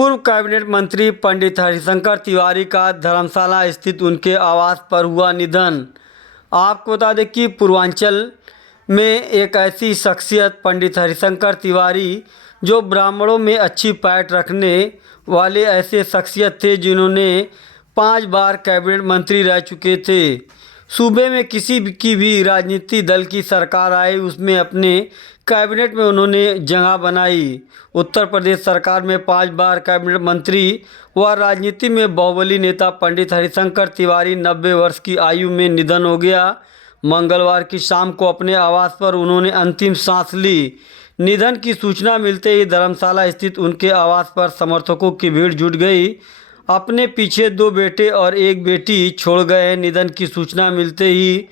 पूर्व कैबिनेट मंत्री पंडित हरिशंकर तिवारी का धर्मशाला स्थित उनके आवास पर हुआ निधन। आपको बता दें कि पूर्वांचल में एक ऐसी शख्सियत पंडित हरिशंकर तिवारी जो ब्राह्मणों में अच्छी पैठ रखने वाले ऐसे शख्सियत थे जिन्होंने 5 बार कैबिनेट मंत्री रह चुके थे। सूबे में किसी की भी राजनीतिक दल की सरकार आए उसमें अपने कैबिनेट में उन्होंने जगह बनाई। उत्तर प्रदेश सरकार में 5 बार कैबिनेट मंत्री व राजनीति में बाहुबली नेता पंडित हरिशंकर तिवारी 90 वर्ष की आयु में निधन हो गया। मंगलवार की शाम को अपने आवास पर उन्होंने अंतिम सांस ली। निधन की सूचना मिलते ही धर्मशाला स्थित उनके आवास पर समर्थकों की भीड़ जुट गई। अपने पीछे 2 बेटे और 1 बेटी छोड़ गए। निधन की सूचना मिलते ही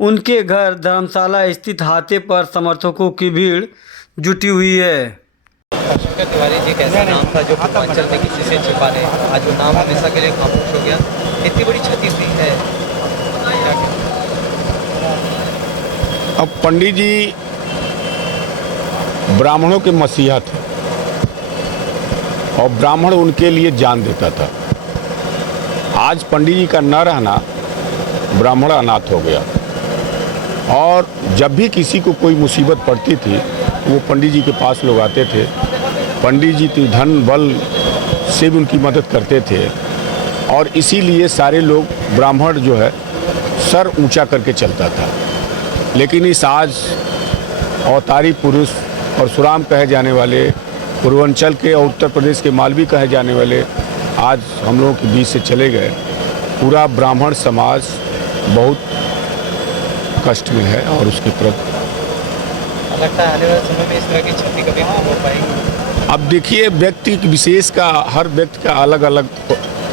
उनके घर धर्मशाला स्थित हाथे पर समर्थकों की भीड़ जुटी हुई है। हरिशंकर तिवारी जी एक ऐसा नाम था जो पूर्वांचल में किसी से छिपा नहीं। आज वो नाम हमेशा के लिए खामोश हो गया। इतनी बड़ी क्षति हुई है। अब पंडित जी ब्राह्मणों के मसीहा थे और ब्राह्मण उनके लिए जान देता था। आज पंडित जी का न रहना ब्राह्मण अनाथ हो गया और जब भी किसी को कोई मुसीबत पड़ती थी वो पंडित जी के पास लोग आते थे। पंडित जी तो धन बल से भी उनकी मदद करते थे और इसीलिए सारे लोग ब्राह्मण जो है सर ऊंचा करके चलता था। लेकिन इस आज अवतारी पुरुष परशुराम कहे जाने वाले, पूर्वांचल के और उत्तर प्रदेश के मालवी कहे जाने वाले आज हम लोगों के बीच से चले गए। पूरा ब्राह्मण समाज बहुत कष्ट में है और उसके प्रति लगता है आने वाले समय में इस तरह की क्षति कभी नहीं हो पाएगी। अब देखिए, व्यक्ति विशेष का, हर व्यक्ति का अलग अलग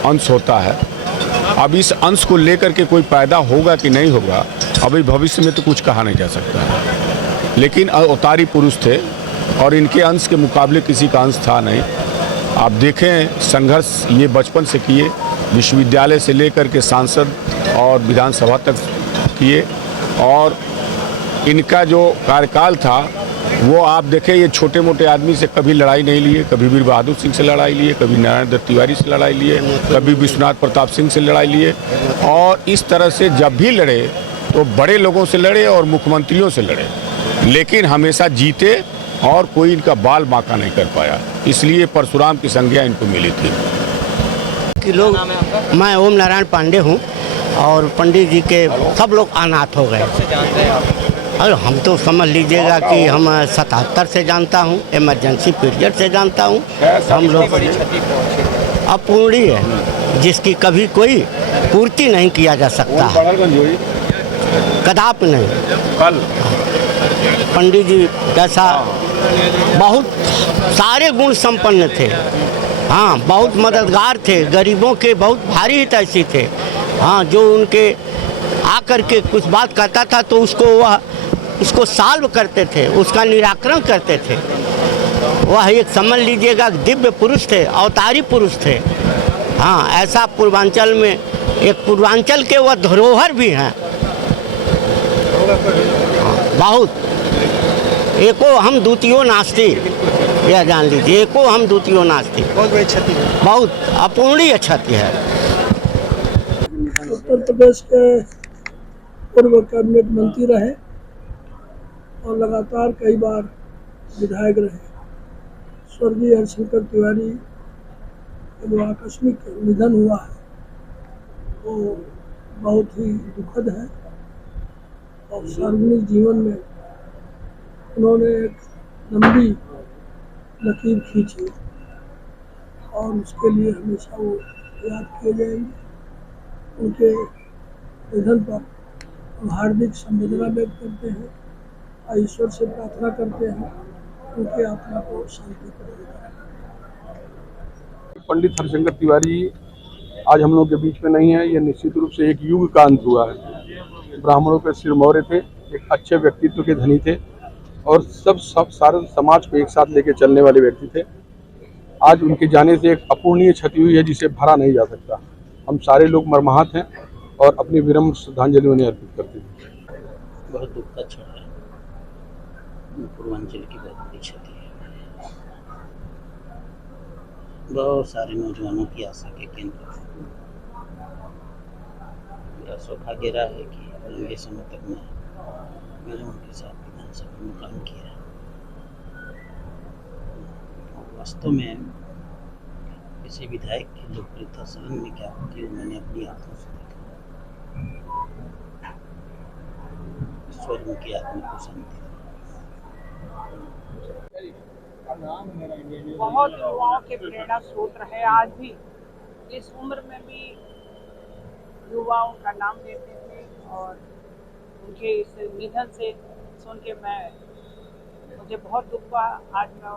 अंश होता है। अब इस अंश को लेकर के कोई पैदा होगा कि नहीं होगा अभी भविष्य में तो कुछ कहा नहीं जा सकता है। लेकिन अवतारी पुरुष थे और इनके अंश के मुकाबले किसी का अंश था नहीं। आप देखें, संघर्ष ये बचपन से किए, विश्वविद्यालय से लेकर के सांसद और विधानसभा तक किए और इनका जो कार्यकाल था वो आप देखें, ये छोटे मोटे आदमी से कभी लड़ाई नहीं लिए। कभी वीर बहादुर सिंह से लड़ाई लिए, कभी नारायण दत्त तिवारी से लड़ाई लिए, कभी विश्वनाथ प्रताप सिंह से लड़ाई लिए और इस तरह से जब भी लड़े तो बड़े लोगों से लड़े और मुख्यमंत्रियों से लड़े, लेकिन हमेशा जीते और कोई इनका बाल बांका नहीं कर पाया। इसलिए परशुराम की संज्ञा इनको मिली थी। कि लोग, मैं ओम नारायण पांडे हूँ और पंडित जी के सब लोग अनाथ हो गए। अरे हम तो समझ लीजिएगा कि हम 77 से जानता हूँ, इमरजेंसी पीरियड से जानता हूँ। हम लोग अपूर्णीय है जिसकी कभी कोई पूर्ति नहीं किया जा सकता, कदापि नहीं। पंडित जी जैसा बहुत सारे गुण संपन्न थे। हाँ, बहुत मददगार थे, गरीबों के बहुत भारी हितैषी थे। हाँ, जो उनके आकर के कुछ बात कहता था तो उसको सॉल्व करते थे, उसका निराकरण करते थे। वह एक समझ लीजिएगा दिव्य पुरुष थे, अवतारी पुरुष थे। हाँ, ऐसा पूर्वांचल में एक पूर्वांचल के वह धरोहर भी हैं। बहुत एको हम द्वितीयो नास्ति, यह जान लीजिए, एको हम द्वितीयो नास्ति। बहुत बड़ी क्षति है, बहुत अपूर्णीय क्षति है। उत्तर प्रदेश के पूर्व कैबिनेट मंत्री रहे और लगातार कई बार विधायक रहे। स्वर्गीय हरिशंकर तिवारी का जो आकस्मिक निधन हुआ है वो बहुत ही दुखद है और सार्वजनिक जीवन में उन्होंने एक लंबी लकीर खींची और उसके लिए हमेशा वो याद किए जाएंगे। उनके निधन पर हम हार्दिक संवेदना व्यक्त करते हैं और ईश्वर से प्रार्थना करते हैं उनकी आत्मा को शांति प्रदान करें। पंडित हरिशंकर तिवारी आज हम लोग के बीच में नहीं है। यह निश्चित रूप से एक युग का अंत हुआ है। ब्राह्मणों के सिरमौरे थे, एक अच्छे व्यक्तित्व के धनी थे और सारे समाज को एक साथ लेकर चलने वाले व्यक्ति थे। आज उनके जाने से एक अपूर्णीय क्षति हुई है जिसे भरा नहीं जा सकता। हम सारे लोग मर्माहत हैं और अपनी विनम्र श्रद्धांजलि उन्हें अर्पित करते हैं। बहुत दुख का क्षण है, पूर्वांचल की बहुत बड़ी क्षति है। बहुत सारे नौजवानों की आशा के केंद्र थे। मेरा सौभाग्य रहा है कि लंबे समय तक मैंने उनके साथ विधानसभा में काम किया। और वास्तव में किसी विधायक की लोकप्रियता सदन में क्या होती है मैंने अपनी आंखों से देखा। ईश्वर उनकी आत्मा को शांति दे। बहुत युवाओं के प्रेरणा स्रोत रहे। आज भी इस उम्र में भी युवाओं का नाम लेते थे और उनके इस निधन से सुन के मुझे बहुत दुख हुआ। आज मैं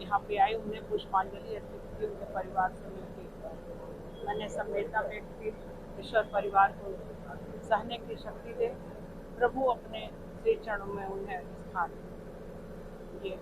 यहाँ पे आई, उन्हें पुष्पांजलि अर्पित की, उनके परिवार से मिलकर मैंने संवेदना व्यक्त की। ईश्वर परिवार को सहने की शक्ति दे, प्रभु अपने श्री चरणों में उन्हें स्थान दे। ये